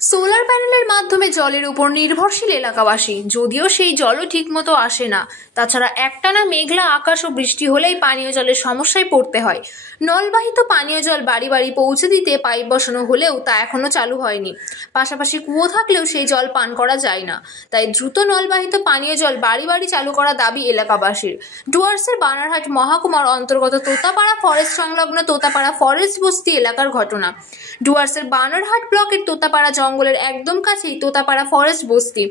Solar প্যানেলের মাধ্যমে জলের উপর নির্ভরশীল এলাকাবাসী, যদিও সেই জলও ঠিকমতো আসে না। তাছাড়া একটানা মেঘলা আকাশ ও বৃষ্টি হলেই পানীয় জলের সমস্যায় পড়তে হয়। নলবাহিত পানীয় জল বাড়ি বাড়ি পৌঁছে দিতে পাইপ বসানো হলেও তা এখনো চালু হয়নি। পাশাপাশি কুয়ো থাকলেও সেই জল পান করা যায় না। তাই দ্রুত নলবাহিত পানীয় জল বাড়ি বাড়ি চালু করা দাবি এলাকাবাসীর। ডুয়ার্সের বানারহাট মহকুমার অন্তর্গত তোতাপাড়া ফরেস্ট সংলগ্ন তোতাপাড়া ফরেস্ট বস্তি এলাকার ঘটনা। ডুয়ার্সের বানারহাট ব্লকের তোতাপাড়া জঙ্গলের একদম কাছেই তোতাপাড়া ফরেস্ট বস্তি।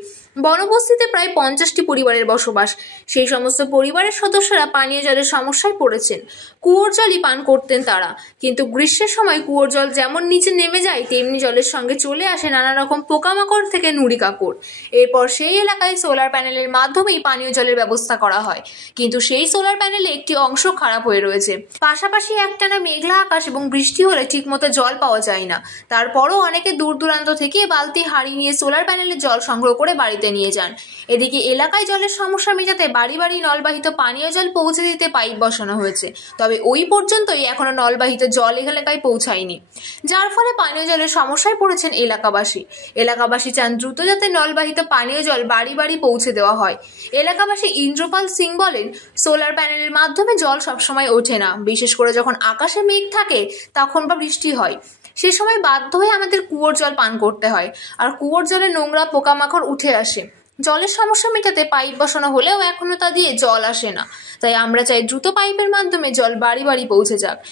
বনবস্তিতে প্রায় 50টি পরিবারের বসবাস। সেই সমস্ত পরিবারের সদস্যরা পানীয় জলের সমস্যায় পড়েছেন। কুয়োর জলই পান করতেন তারা, কিন্তু গ্রীষ্মের সময় কুয়োর জল যেমন নিচে নেমে যায়, তেমনি জলের সঙ্গে চলে আসে নানা রকম পোকামাকড় থেকে নুড়ি কাকড়। এরপর সেই এলাকায় সোলার প্যানেলের মাধ্যমেই পানীয় জলের ব্যবস্থা করা হয়, কিন্তু সেই সোলার প্যানেলে একটি অংশ খারাপ হয়ে রয়েছে। পাশাপাশি একটানা মেঘলা আকাশ এবং বৃষ্টি হলে ঠিকমতো জল পাওয়া যায় না। তারপরও অনেকে দূর দূরান্ত থেকে বালতি হাঁড়ি নিয়ে সোলার প্যানেলে জল সংগ্রহ করে বাড়িতে নিয়ে যান। এদিকে এলাকায় জলের সমস্যা মেটাতে বাড়ি বাড়ি নলবাহিত পানীয় জল পৌঁছে দিতে পাইপ বসানো হয়েছে, তবে ওই পর্যন্তই এখনো নলবাহিত জল এলাকায় পৌঁছায়নি, যার ফলে পানীয় জলের সমস্যায় পড়েছেন এলাকাবাসী চান দ্রুত যাতে নলবাহিত পানীয় জল বাড়ি বাড়ি পৌঁছে দেওয়া হয়। এলাকাবাসী ইন্দ্রপাল সিং বলেন, সোলার প্যানেলের মাধ্যমে জল সবসময় ওঠে না, বিশেষ করে যখন আকাশে মেঘ থাকে তখন বা বৃষ্টি হয়, সে সময় বাধ্য হয়ে আমাদের কুয়োর জল পান করতে হয়। আর কুয়োর জলে নোংরা পোকামাকড় উঠে আসে। জলের সমস্যা মেটাতে পাইপ বসানো হলেও এখনো তা দিয়ে জল আসে না। তাই আমরা চাই দ্রুত পাইপের মাধ্যমে জল বাড়ি বাড়ি পৌঁছে যাক।